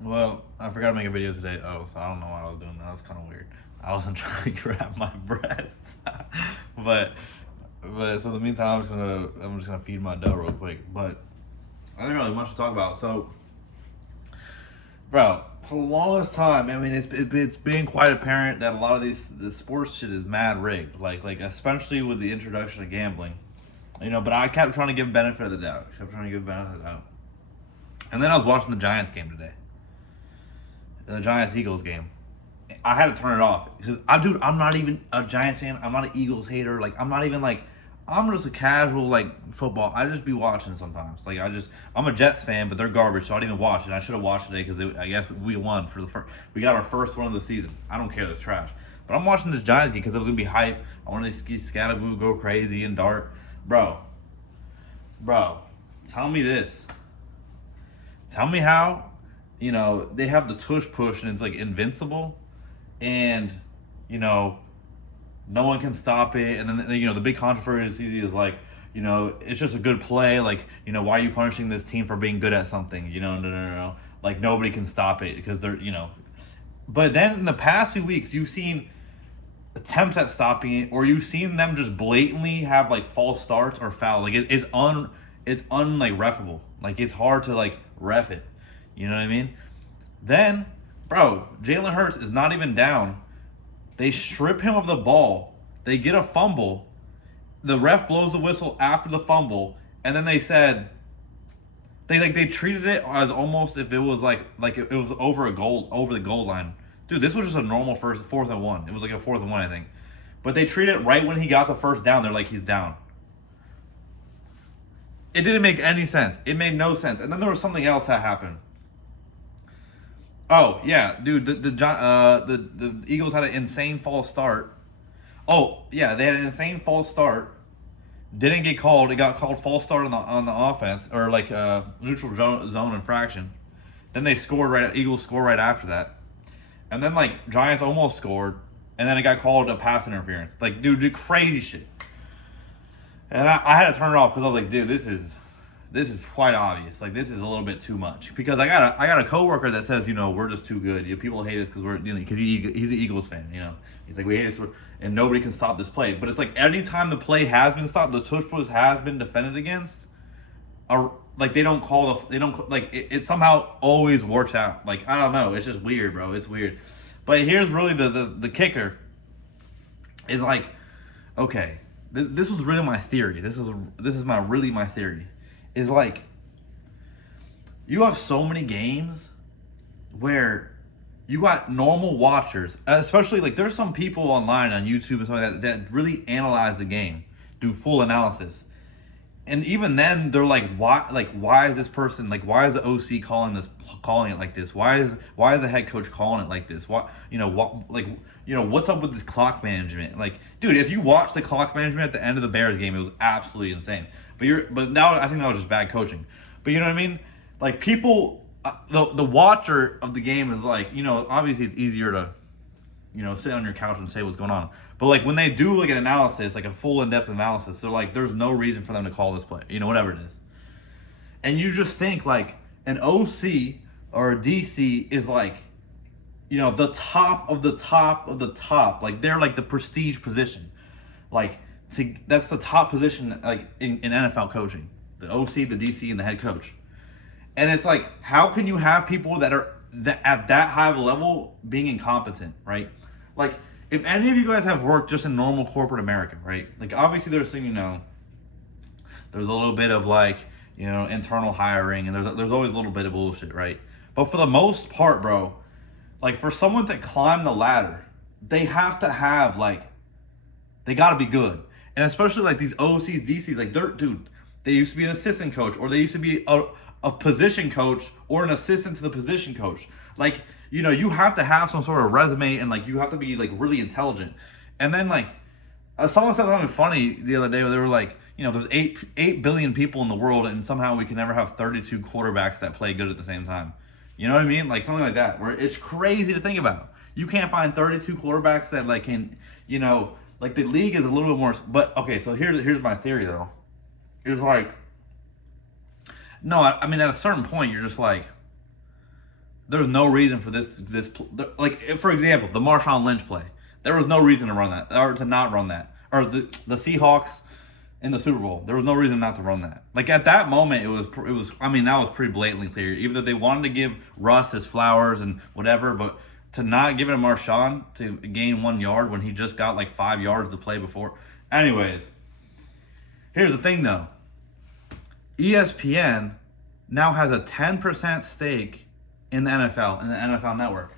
Well, I forgot to make a video today. Oh, so I don't know why I was doing that. That was kind of weird. I wasn't trying to grab my breasts, but so in the meantime, I'm just gonna feed my dough real quick. But I didn't really much to talk about. So, bro, for the longest time, I mean, it's been quite apparent that a lot of this sports shit is mad rigged. Like especially with the introduction of gambling, But I kept trying to give benefit of the doubt. Kept trying to give benefit of the doubt. And then I was watching the Giants game today. The Giants Eagles game. I had to turn it off because I'm not even a Giants fan. I'm not an Eagles hater. Like I'm not even like I'm just a casual like football. I just be watching sometimes. I'm a Jets fan, but they're garbage, so I didn't even watch it. I should have watched it today because I guess we won for the first. We got our first one of the season. I don't care. That's trash. But I'm watching this Giants game because it was gonna be hype. I wanted to see Scatterboo go crazy and dart, bro. Bro, tell me this. Tell me how, they have the tush push and it's like invincible, and you know, no one can stop it. And then the big controversy is like, it's just a good play. Like, why are you punishing this team for being good at something? No. Like nobody can stop it because they're. But then in the past 2 weeks, you've seen attempts at stopping it, or you've seen them just blatantly have like false starts or foul. Like it's like refable. Like it's hard to like ref it. You know what I mean? Then, bro, Jalen Hurts is not even down. They strip him of the ball. They get a fumble. The ref blows the whistle after the fumble, and then they said they treated it as almost if it was like it was over the goal line. Dude, this was just a normal fourth and one. It was like a fourth and one, I think. But they treated it right when he got the first down. They're like, he's down. It didn't make any sense. It made no sense. And then there was something else that happened. Oh yeah, dude. The Eagles had an insane false start. Oh yeah, they had an insane false start. Didn't get called. It got called false start on the offense, or like neutral zone infraction. Then they scored right. Eagles score right after that, and then like Giants almost scored, and then it got called a pass interference. Like dude, crazy shit. And I had to turn it off because I was like, dude, this is quite obvious. Like this is a little bit too much, because I got a coworker that says, we're just too good. People hate us because he's an Eagles fan. He's like, we hate us and nobody can stop this play. But it's like anytime the play has been stopped, the tush push has been defended against, like they don't it somehow always works out. Like I don't know, it's just weird, bro. It's weird. But here's really the kicker is like, okay, this was really my theory. This is my theory. Is like, you have so many games where you got normal watchers, especially like there's some people online on YouTube and stuff like that really analyze the game, do full analysis. And even then they're like, why is this person, like why is the OC calling it like this? Why is the head coach calling it like this? What's up with this clock management? Like, dude, if you watch the clock management at the end of the Bears game, it was absolutely insane. But now I think that was just bad coaching. But you know what I mean? Like people, the watcher of the game is like, obviously it's easier to, sit on your couch and say what's going on. But like when they do like an analysis, like a full in-depth analysis, they're like, there's no reason for them to call this play, whatever it is. And you just think like an OC or a DC is like, the top of the top of the top. Like they're like the prestige position. Like that's the top position like in NFL coaching. The OC, the DC, and the head coach. And it's like, how can you have people that are at that high of a level being incompetent, right? Like, if any of you guys have worked just in normal corporate America, right? Like, obviously there's there's a little bit of like, internal hiring, and there's always a little bit of bullshit, right? But for the most part, bro, like for someone to climb the ladder, they have to have like, they got to be good. And especially like these OCs, DCs, like they used to be an assistant coach, or they used to be a position coach or an assistant to the position coach. Like, you have to have some sort of resume, and like you have to be like really intelligent. And then like someone said something funny the other day where they were like, there's 8 billion people in the world, and somehow we can never have 32 quarterbacks that play good at the same time. You know what I mean? Like something like that, where it's crazy to think about. You can't find 32 quarterbacks that like can, like the league is a little bit more. But okay, so here's my theory though. Is like, no, I mean at a certain point you're just like, There's no reason for like, for example, the Marshawn Lynch play. There was no reason to run that, or to not run that. Or the Seahawks in the Super Bowl. There was no reason not to run that. Like, at that moment, it was. I mean, that was pretty blatantly clear. Even though they wanted to give Russ his flowers and whatever, but to not give it to Marshawn to gain 1 yard when he just got like 5 yards to play before. Anyways, here's the thing though. ESPN now has a 10% stake in the NFL, in the NFL Network.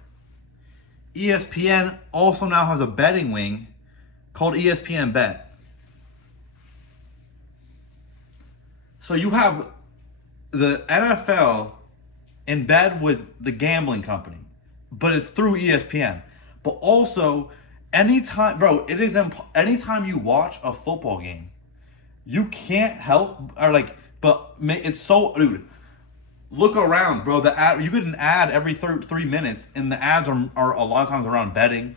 ESPN also now has a betting wing called ESPN Bet. So you have the NFL in bed with the gambling company, but it's through ESPN. But also, anytime you watch a football game, you can't help, or like, but it's so, dude, look around, bro. The ad, you get an ad every 3 minutes, and the ads are a lot of times around betting.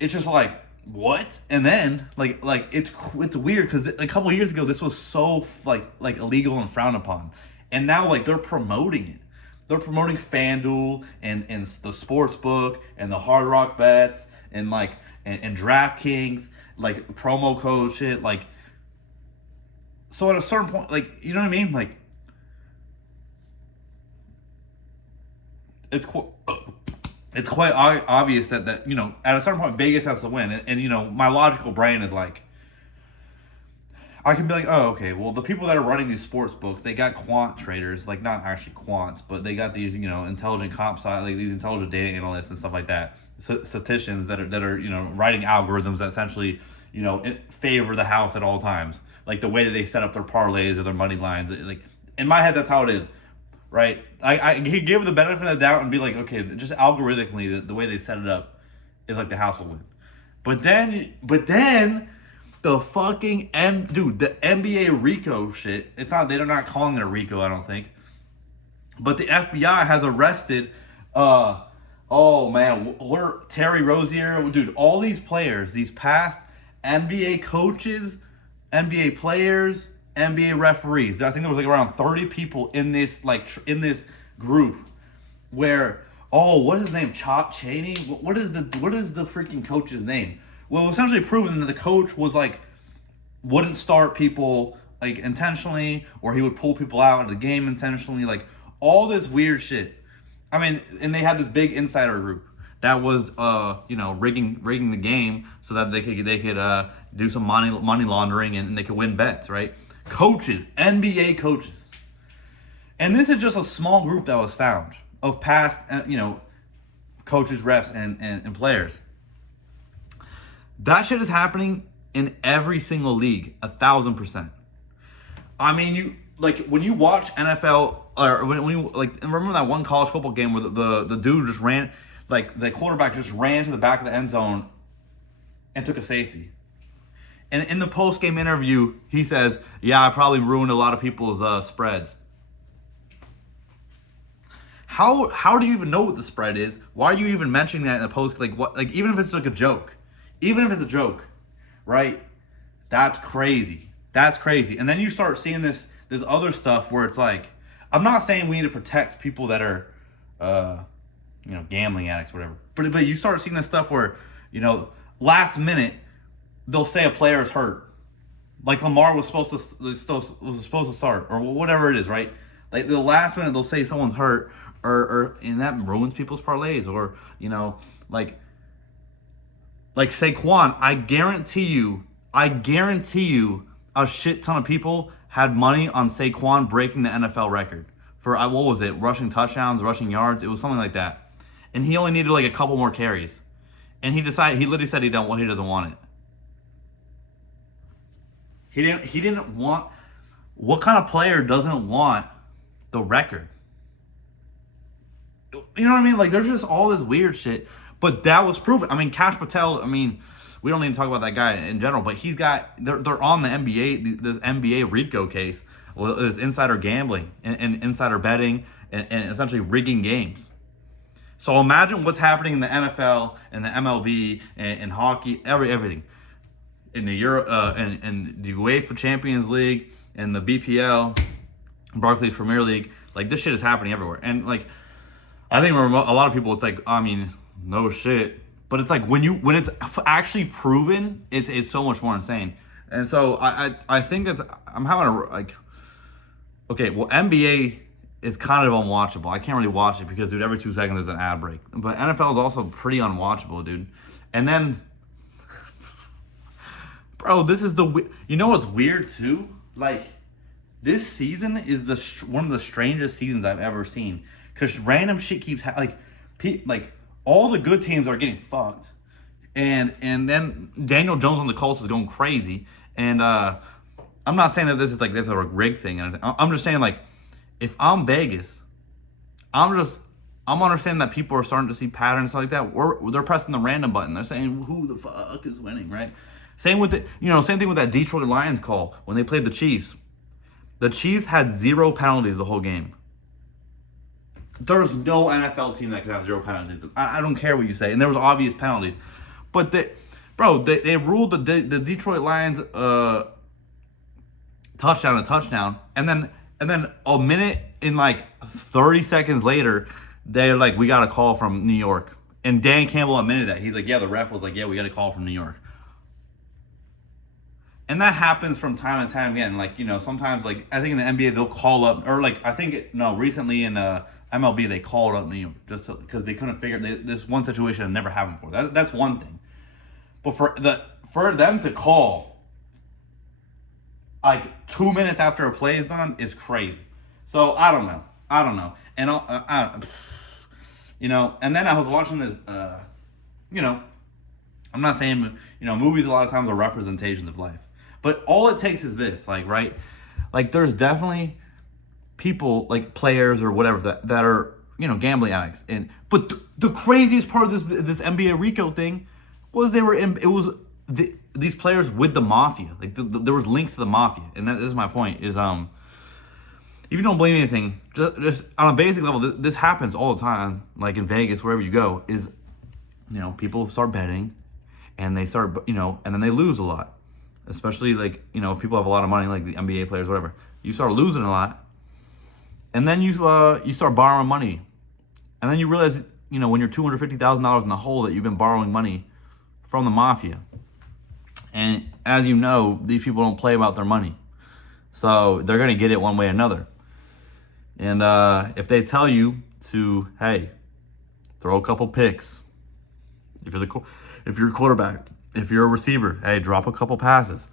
It's just like, what? And then like it's weird because a couple of years ago this was so like illegal and frowned upon, and now like they're promoting it. They're promoting FanDuel and the sports book and the Hard Rock bets and like and DraftKings, like promo code shit, like. So at a certain point, like, you know what I mean, like, it's quite obvious that you know, at a certain point Vegas has to win, and you know, my logical brain is like, I can be like, oh, okay, well, the people that are running these sports books, they got quant traders, like, not actually quants, but they got these, you know, intelligent comp side, like these intelligent data analysts and stuff like that, statisticians that are you know, writing algorithms that essentially, you know, favor the house at all times, like the way that they set up their parlays or their money lines. Like, in my head, that's how it is. Right, I could give the benefit of the doubt and be like, okay, just algorithmically, the way they set it up is like the house will win. But then the fucking the NBA RICO shit. It's not, they're not calling it a RICO, I don't think. But the FBI has arrested, oh man, Terry Rozier, dude, all these players, these past NBA coaches, NBA players, NBA referees. I think there was like around 30 people in this group where, oh, what is his name? Chop Chaney? What is the freaking coach's name? Well, essentially proven that the coach was like, wouldn't start people like intentionally, or he would pull people out of the game intentionally, like all this weird shit. I mean, and they had this big insider group that was you know, rigging the game so that they could do some money laundering and they could win bets, right? Coaches, NBA coaches. And this is just a small group that was found of past, you know, coaches, refs, and players. That shit is happening in every single league, 1,000%. I mean, you like when you watch NFL, or when you like, remember that one college football game where the dude just ran, like the quarterback just ran to the back of the end zone and took a safety. And in the post-game interview, he says, yeah, I probably ruined a lot of people's spreads. How do you even know what the spread is? Why are you even mentioning that in the post? Like, what? Like, even if it's like a joke. Even if it's a joke, right? That's crazy. That's crazy. And then you start seeing this other stuff where it's like, I'm not saying we need to protect people that are, you know, gambling addicts or whatever. But you start seeing this stuff where, you know, last minute, they'll say a player is hurt, like Lamar was supposed to start, or whatever it is, right? Like the last minute they'll say someone's hurt, or and that ruins people's parlays, or you know, like Saquon. I guarantee you, a shit ton of people had money on Saquon breaking the NFL record for what was it, rushing touchdowns, rushing yards. It was something like that, and he only needed like a couple more carries, and he literally said he doesn't want it. He didn't want. What kind of player doesn't want the record? You know what I mean? Like, there's just all this weird shit. But that was proven. I mean, Cash Patel, I mean, we don't need to talk about that guy in general, but they're on the NBA, this NBA RICO case, well, this insider gambling and insider betting and essentially rigging games. So imagine what's happening in the NFL and the MLB and hockey, everything. In the Euro and the UEFA Champions League and the BPL, Barclays Premier League, like this shit is happening everywhere. And like, I think a lot of people, it's like, I mean, no shit. But it's like when it's actually proven, it's so much more insane. And so I think I'm having a like, okay, well NBA is kind of unwatchable. I can't really watch it because, dude, every 2 seconds there's an ad break. But NFL is also pretty unwatchable, dude. And then, bro, this is you know what's weird too? Like, this season is one of the strangest seasons I've ever seen, because random shit keeps like all the good teams are getting fucked, and then Daniel Jones on the Colts is going crazy. And I'm not saying that this is like that's a rig thing. I'm just saying, like, if I'm Vegas, I'm understanding that people are starting to see patterns and stuff like that. They're pressing the random button. They're saying who the fuck is winning, right? Same thing with that Detroit Lions call when they played the Chiefs. The Chiefs had 0 penalties the whole game. There's no NFL team that could have 0 penalties. I don't care what you say. And there was obvious penalties. But they ruled the Detroit Lions touchdown. And then a minute and like 30 seconds later, they're like, we got a call from New York. And Dan Campbell admitted that. He's like, yeah, the ref was like, yeah, we got a call from New York. And that happens from time and time again. Like, sometimes, like, I think in the NBA they'll call up, or like, recently in MLB they called up New York just because they couldn't figure this one situation had never happened before. That's one thing. But for them to call like 2 minutes after a play is done is crazy. So I don't know. And and then I was watching this. I'm not saying movies a lot of times are representations of life. But all it takes is this, like, right? Like, there's definitely people, like players or whatever, that are, gambling addicts. But the craziest part of this NBA RICO thing was these players with the mafia. Like, there was links to the mafia. And this is my point, is if you don't believe anything, just on a basic level, this happens all the time, like in Vegas, wherever you go, is, people start betting and they start, and then they lose a lot. Especially, like, if people have a lot of money, like the NBA players, whatever. You start losing a lot, and then you start borrowing money, and then you realize, when you're $250,000 in the hole, that you've been borrowing money from the mafia. And as you know, these people don't play about their money, so they're gonna get it one way or another. And if they tell you to, hey, throw a couple picks, if you're a quarterback. If you're a receiver, hey, drop a couple passes.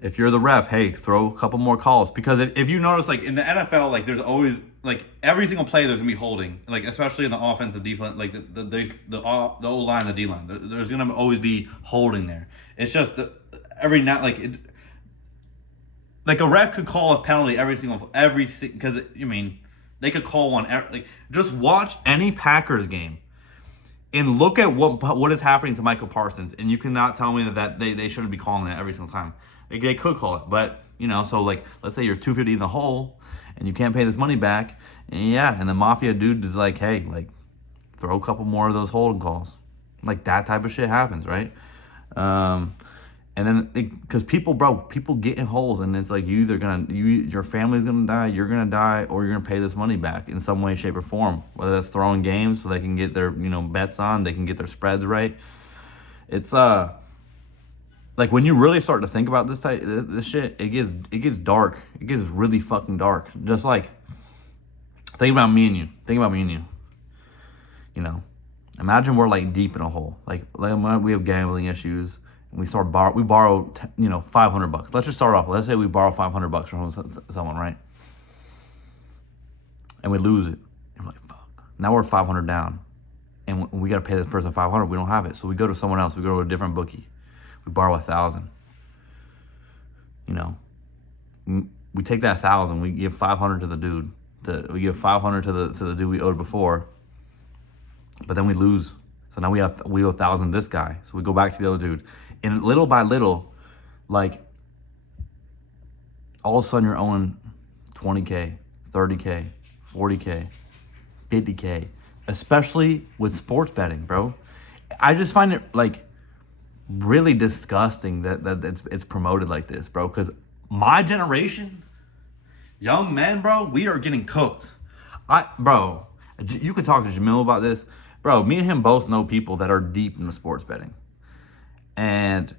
If you're the ref, hey, throw a couple more calls. Because if you notice, like in the NFL, like there's always, like every single play there's gonna be holding, like especially in the offensive defense, like the O line, the D line, there's gonna always be holding there. It's just every now like a ref could call a penalty because they could call one. Like, just watch any Packers game and look at what is happening to Michael Parsons, and you cannot tell me that they shouldn't be calling that every single time. Like, they could call it, but so like, let's say you're $250 in the hole and you can't pay this money back, and the mafia dude is like, hey, like, throw a couple more of those holding calls. Like, that type of shit happens, right? And then because people get in holes, and it's like your family's gonna die, you're gonna die, or you're gonna pay this money back in some way, shape, or form. Whether that's throwing games so they can get their bets on, they can get their spreads right. It's like when you really start to think about this shit, it gets dark. It gets really fucking dark. Just like think about me and you. Imagine we're like deep in a hole. Like we have gambling issues. We borrow $500. Let's just start off. Let's say we borrow $500 from someone, right? And we lose it. And we're like, fuck. Now we're 500 down, and we got to pay this person 500. We don't have it, so we go to someone else. We go to a different bookie. We borrow 1,000. We take that 1,000. We give 500 to the dude. We give 500 to the dude we owed before. But then we lose. So now we owe 1,000 to this guy. So we go back to the other dude. And little by little, like, all of a sudden you're owing 20K, 30K, 40K, 50K, especially with sports betting, bro. I just find it, like, really disgusting that it's promoted like this, bro. Because my generation, young men, bro, we are getting cooked. Bro, you could talk to Jamil about this. Bro, me and him both know people that are deep into sports betting. And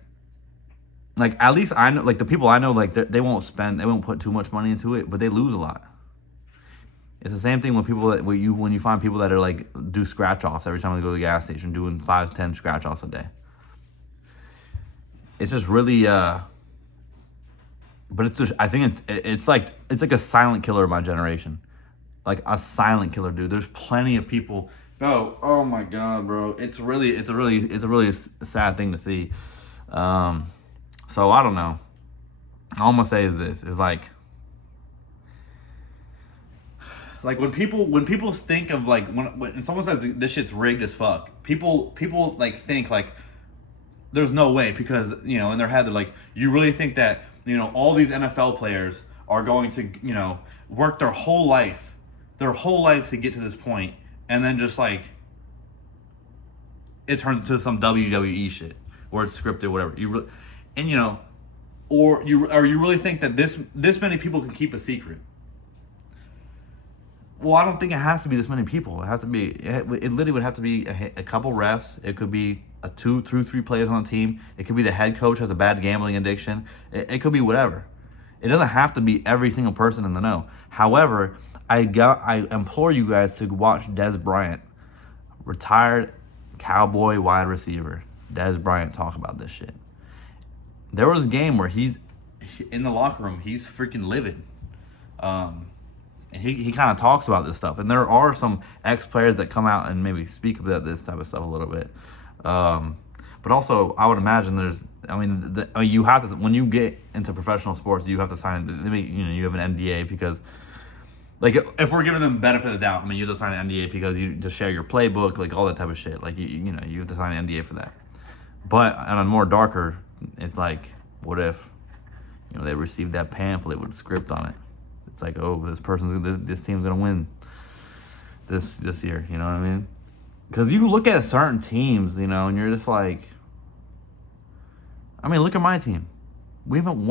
like, at least I know, like, the people I know, like, they won't put too much money into it, but they lose a lot. It's the same thing with people that when you find people that are like do scratch offs every time they go to the gas station, doing 5, 10 scratch offs a day. It's just really, but it's just, I think it's like a silent killer of my generation, like a silent killer, dude. There's plenty of people, bro. Oh my god, bro. It's a really sad thing to see. So I don't know. All I'm gonna say is this: is like when people think of like when someone says this shit's rigged as fuck, people like think like there's no way, because in their head they're like, you really think that all these NFL players are going to work their whole life to get to this point, and then just like it turns into some WWE shit or it's scripted, whatever. Or you really think that this many people can keep a secret? Well, I don't think it has to be this many people. It has to be. It literally would have to be a couple refs. It could be 2 through 3 players on the team. It could be the head coach has a bad gambling addiction. It could be whatever. It doesn't have to be every single person in the know. However, I implore you guys to watch Dez Bryant, retired Cowboy wide receiver, Dez Bryant, talk about this shit. There was a game where he's in the locker room. He's freaking livid. And he kind of talks about this stuff. And there are some ex-players that come out and maybe speak about this type of stuff a little bit. But also, I would imagine you have to, when you get into professional sports, you have to sign, you have an NDA, because like if we're giving them benefit of the doubt, you have to sign an NDA because you to share your playbook, like all that type of shit. Like you have to sign an NDA for that. But on a more darker, it's like, what if they received that pamphlet with a script on it? It's like, oh, this team's gonna win this year. You know what I mean? Because you look at certain teams, and you're just like, look at my team. We haven't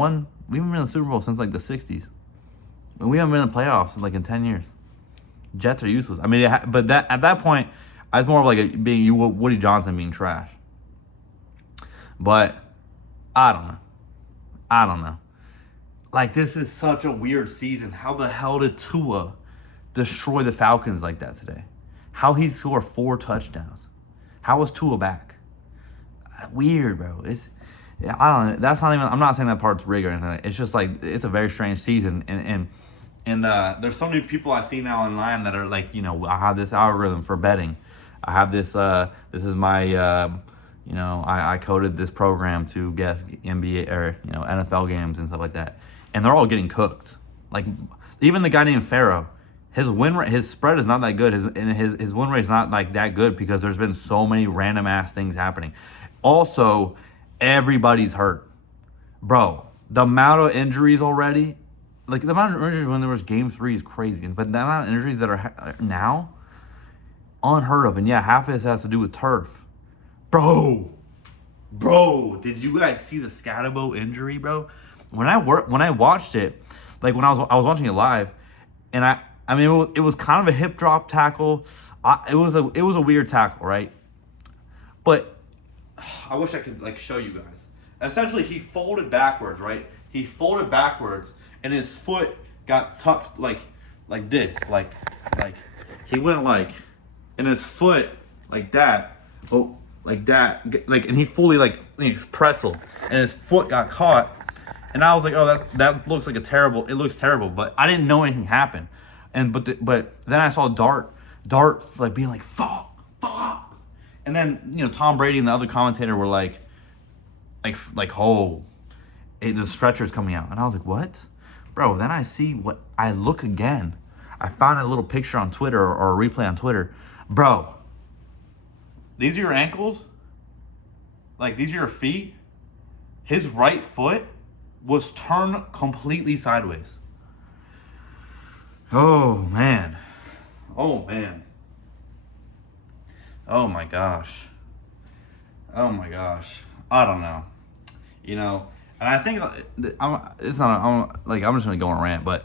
been in the Super Bowl since like the '60s, and we haven't been in the playoffs in 10 years. Jets are useless. But at that point, I was more of like Woody Johnson being trash. But I don't know. Like, this is such a weird season. How the hell did Tua destroy the Falcons like that today? How he scored 4 touchdowns? How was Tua back? Weird, bro. I don't know. That's not even. I'm not saying that part's rigged or anything. It's just like it's a very strange season, and there's so many people I see now online that are like, I have this algorithm for betting. I have this. This is my. I coded this program to guess NBA or NFL games and stuff like that, and they're all getting cooked. Like, even the guy named Pharaoh, his win rate, his spread is not that good. His win rate is not like that good because there's been so many random ass things happening. Also, everybody's hurt, bro. The amount of injuries already, like the amount of injuries when there was Game 3 is crazy, but the amount of injuries that are now, unheard of. And yeah, half of this has to do with turf. Bro, did you guys see the Scatabo injury, bro? When I watched it, like when I was watching it live, and it was kind of a hip drop tackle. It was a weird tackle, right? But I wish I could like show you guys. Essentially, he folded backwards, right? He folded backwards, and his foot got tucked like this, like he went like, and his foot like that. Oh. Like that, and he fully pretzel, and his foot got caught, and I was like, oh, that looks like it looks terrible, but I didn't know anything happened, but then I saw Dart like being like fuck, and then Tom Brady and the other commentator were like oh, the stretcher's coming out, and I was like, what, bro? Then I look again, I found a little picture on Twitter or a replay on Twitter, bro. These are your ankles? Like, these are your feet? His right foot was turned completely sideways. Oh, man. Oh my gosh. I don't know. And I think I'm just going to go on a rant, but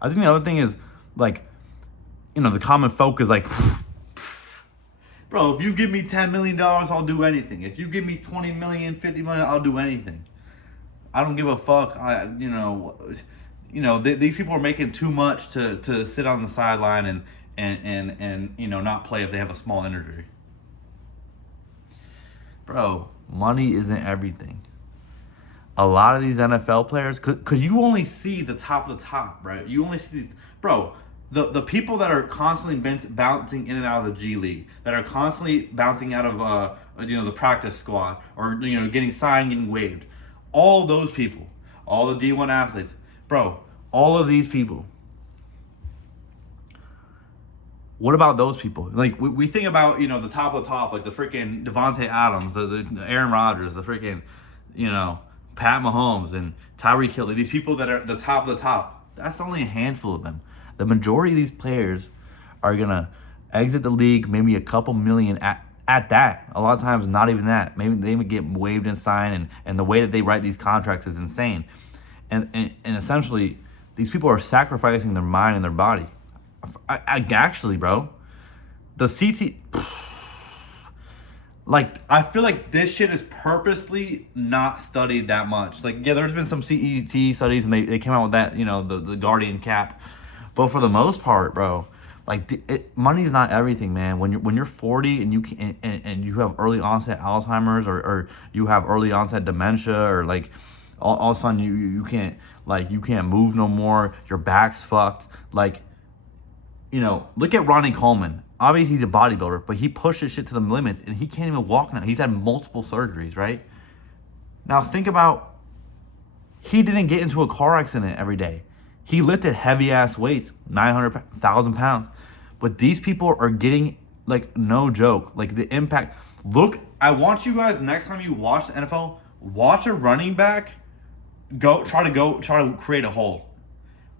I think the other thing is, like, the common folk is like, bro, if you give me $10 million, I'll do anything. If you give me 20 million, 50 million, I'll do anything. I don't give a fuck. These people are making too much to sit on the sideline and not play if they have a small injury. Bro, money isn't everything. A lot of these NFL players, because you only see the top of the top, right? You only see these, bro. The people that are constantly bouncing in and out of the G League, that are constantly bouncing out of the practice squad, or getting signed, getting waived, all those people, all the D1 athletes, bro, all of these people. What about those people? Like we think about the top of the top, like the freaking Devontae Adams, the Aaron Rodgers, the freaking Pat Mahomes and Tyreek Hill. These people that are the top of the top. That's only a handful of them. The majority of these players are gonna exit the league, maybe a couple million at that. A lot of times, not even that. Maybe they would get waived and signed, and the way that they write these contracts is insane. And essentially, these people are sacrificing their mind and their body. I actually, bro, the CT, like, I feel like this shit is purposely not studied that much. Like, yeah, there's been some CET studies, and they came out with that, the Guardian cap. But for the most part, bro, like, money's not everything, man. When you're 40 and you can and you have early onset Alzheimer's, or you have early onset dementia, or like all of a sudden you can't move no more. Your back's fucked. Like, look at Ronnie Coleman. Obviously, he's a bodybuilder, but he pushed his shit to the limits, and he can't even walk now. He's had multiple surgeries, right? Now, think about, he didn't get into a car accident every day. He lifted heavy-ass weights, 900,000 pounds. But these people are getting, like, no joke, like, the impact. Look, I want you guys, next time you watch the NFL, watch a running back try to create a hole.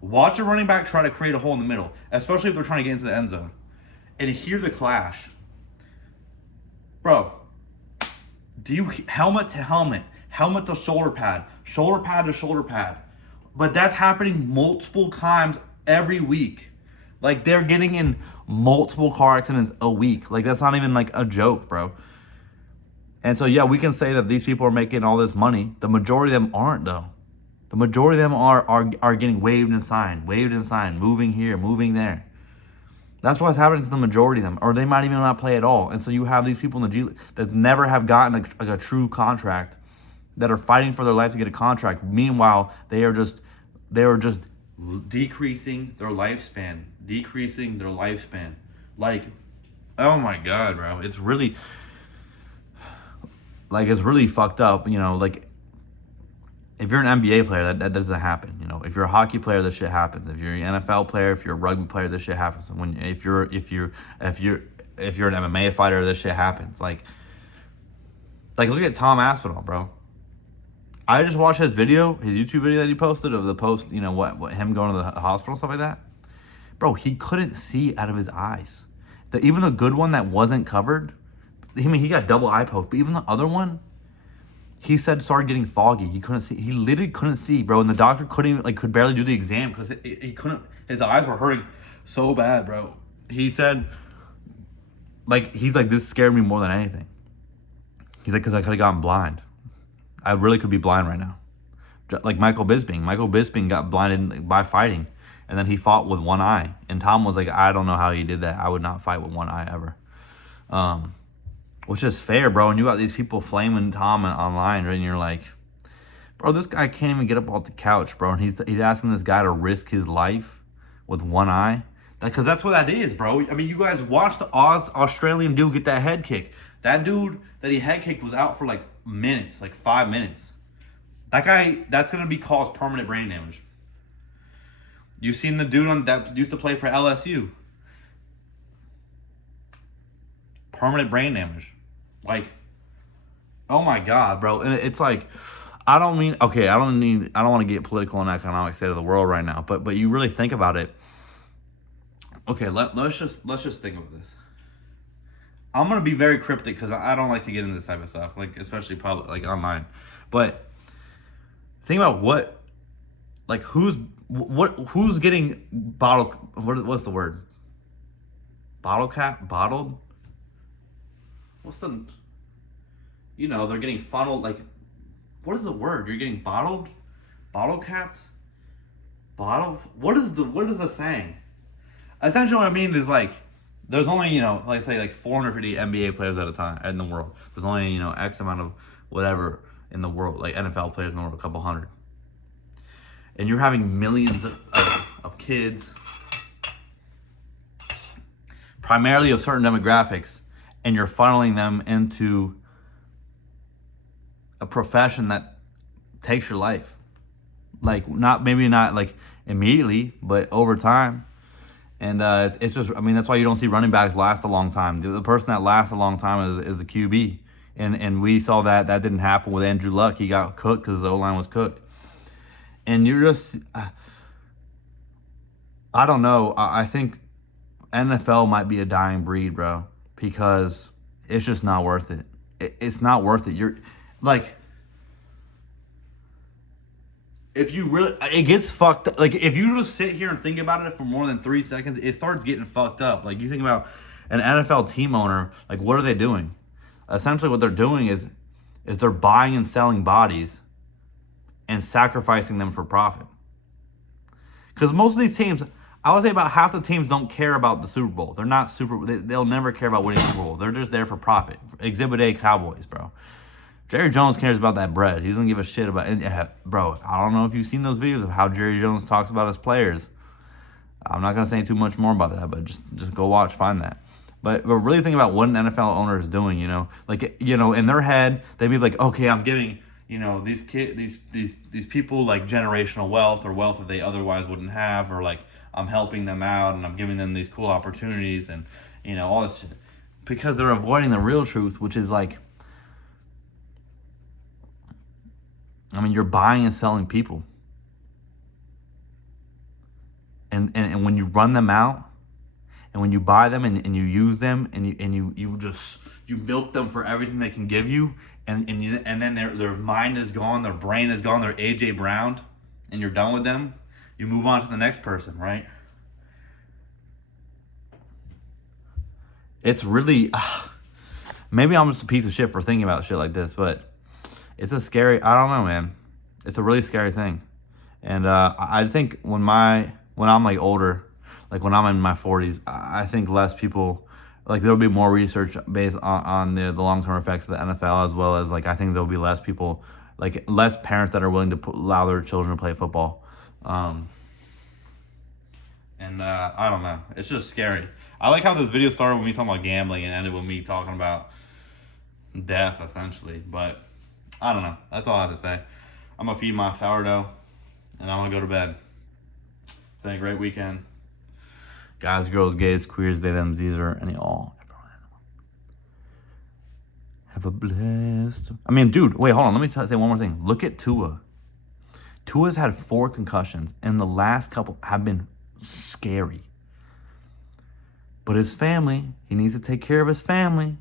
Watch a running back try to create a hole in the middle, especially if they're trying to get into the end zone. And hear the clash. Bro, do you helmet to helmet to shoulder pad to shoulder pad? But that's happening multiple times every week. Like, they're getting in multiple car accidents a week. Like, that's not even like a joke, bro. And so, yeah, we can say that these people are making all this money. The majority of them aren't, though. The majority of them are getting waived and signed, moving here, moving there. That's what's happening to the majority of them. Or they might even not play at all. And so you have these people in the G League that never have gotten a true contract, that are fighting for their life to get a contract. Meanwhile, they are just decreasing their lifespan. Like, oh my God, bro. It's really fucked up. Like, if you're an NBA player, that doesn't happen. If you're a hockey player, this shit happens. If you're an NFL player, if you're a rugby player, this shit happens. If you're an MMA fighter, this shit happens. Like look at Tom Aspinall, bro. I just watched his YouTube video that he posted of what him going to the hospital, stuff like that. Bro, he couldn't see out of his eyes. Even the good one that wasn't covered, he got double eye poke, but even the other one, he said started getting foggy. He couldn't see. He literally couldn't see, bro. And the doctor could barely do the exam because he couldn't. His eyes were hurting so bad, bro. He said, he's like, this scared me more than anything. He's like, because I could have gotten blind. I really could be blind right now. Like Michael Bisping. Michael Bisping got blinded by fighting, and then he fought with one eye. And Tom was like, I don't know how he did that. I would not fight with one eye ever. Which is fair, bro. And you got these people flaming Tom online, and you're like, bro, this guy can't even get up off the couch, bro. And he's asking this guy to risk his life with one eye. Because that's what that is, bro. I mean, you guys watched the Australian dude get that head kick. That dude that he head kicked was out for like minutes, like 5 minutes. That guy, that's going to be caused permanent brain damage. You've seen the dude that used to play for LSU. Permanent brain damage. Like, oh my God, bro. And it's like, I don't want to get political in the economic state of the world right now, but you really think about it. Okay, let's just think of this. I'm gonna be very cryptic because I don't like to get into this type of stuff, like especially public, like online. But think about who's getting what's the word? bottled. What's the? They're getting funneled. Like, what is the word? You're getting bottle capped, bottle. What is the saying? Essentially, what I mean is like, there's only like say like 450 NBA players at a time in the world. There's only X amount of whatever in the world, like NFL players in the world, a couple hundred, and you're having millions of kids, primarily of certain demographics, and you're funneling them into a profession that takes your life. Like, maybe not like immediately, but over time. And it's just, I mean, that's why you don't see running backs last a long time. The person that lasts a long time is the QB. And we saw that didn't happen with Andrew Luck. He got cooked because the O-line was cooked. And you're just, I don't know. I think NFL might be a dying breed, bro, because it's just not worth it. It's not worth it. You're like, if you really, it gets fucked up. Like, if you just sit here and think about it for more than 3 seconds, it starts getting fucked up. Like, you think about an NFL team owner, like, what are they doing? Essentially, what they're doing is they're buying and selling bodies and sacrificing them for profit. Because most of these teams, I would say about half the teams don't care about the Super Bowl. They're not they'll never care about winning the Super Bowl. They're just there for profit. Exhibit A Cowboys, bro. Jerry Jones cares about that bread. He doesn't give a shit about it. Bro, I don't know if you've seen those videos of how Jerry Jones talks about his players. I'm not going to say too much more about that, but just go watch, find that. But really think about what an NFL owner is doing, Like, in their head, they'd be like, okay, I'm giving, these people like generational wealth or wealth that they otherwise wouldn't have, or like I'm helping them out and I'm giving them these cool opportunities and, all this shit. Because they're avoiding the real truth, which is like, I mean, you're buying and selling people. And when you run them out, and when you buy them and you use them and you milk them for everything they can give you, and then their mind is gone, their brain is gone, they're AJ Brown, and you're done with them, you move on to the next person, right? It's really, maybe I'm just a piece of shit for thinking about shit like this, but it's a scary, I don't know, man. It's a really scary thing. And I think when I'm like older, like when I'm in my 40s, I think less people, like there'll be more research based on the long-term effects of the NFL, as well as like I think there'll be less people, like less parents that are willing to allow their children to play football. I don't know. It's just scary. I like how this video started with me talking about gambling and ended with me talking about death, essentially. But I don't know. That's all I have to say. I'm going to feed my sourdough, and I'm going to go to bed. It's been a great weekend. Guys, girls, gays, queers, they, them, z's, or any all. Everyone. Have a blessed... I mean, dude, wait, hold on. Let me say one more thing. Look at Tua. Tua's had 4 concussions, and the last couple have been scary. But his family, he needs to take care of his family.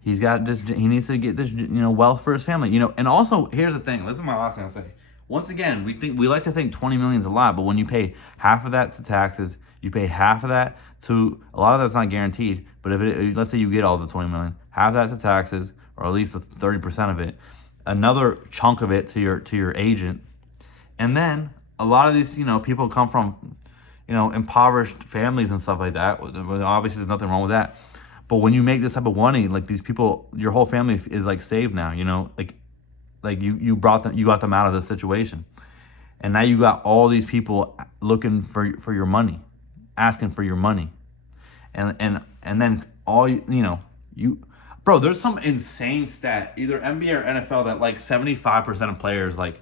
He needs to get this, wealth for his family, And also, here's the thing. This is my last thing I'll say. Once again, we like to think 20 million is a lot, but when you pay half of that to taxes, you pay half of that to, a lot of that's not guaranteed, but let's say you get all the 20 million, half of that to taxes, or at least 30% of it, another chunk of it to your agent, and then a lot of these, people come from, impoverished families and stuff like that. Obviously, there's nothing wrong with that. But when you make this type of money, like these people, your whole family is like saved now, like you got them out of this situation. And now you got all these people looking for your money, asking for your money. And then bro, there's some insane stat, either NBA or NFL, that like 75% of players like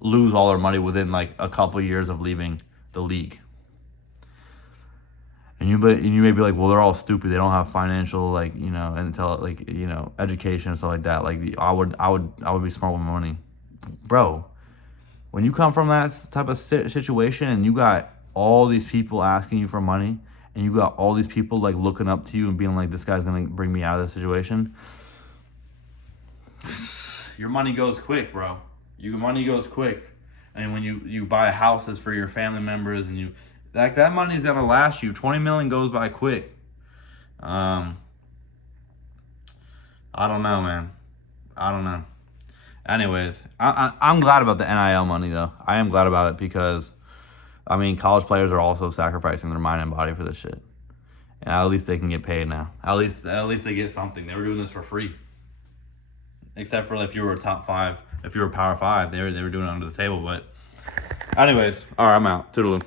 lose all their money within like a couple years of leaving the league. And you may be like, well, they're all stupid. They don't have financial, education and stuff like that. Like, I would be smart with my money, bro. When you come from that type of situation, and you got all these people asking you for money, and you got all these people like looking up to you and being like, this guy's gonna bring me out of this situation. Your money goes quick, bro. Your money goes quick. And when you buy houses for your family members, and that money's gonna last you. 20 million goes by quick. I don't know, man. I don't know. Anyways, I'm glad about the NIL money, though. I am glad about it because, I mean, college players are also sacrificing their mind and body for this shit. And at least they can get paid now. At least they get something. They were doing this for free. Except for if you were a top 5, if you were a power 5, they were doing it under the table. But anyways, all right, I'm out. Toodaloo.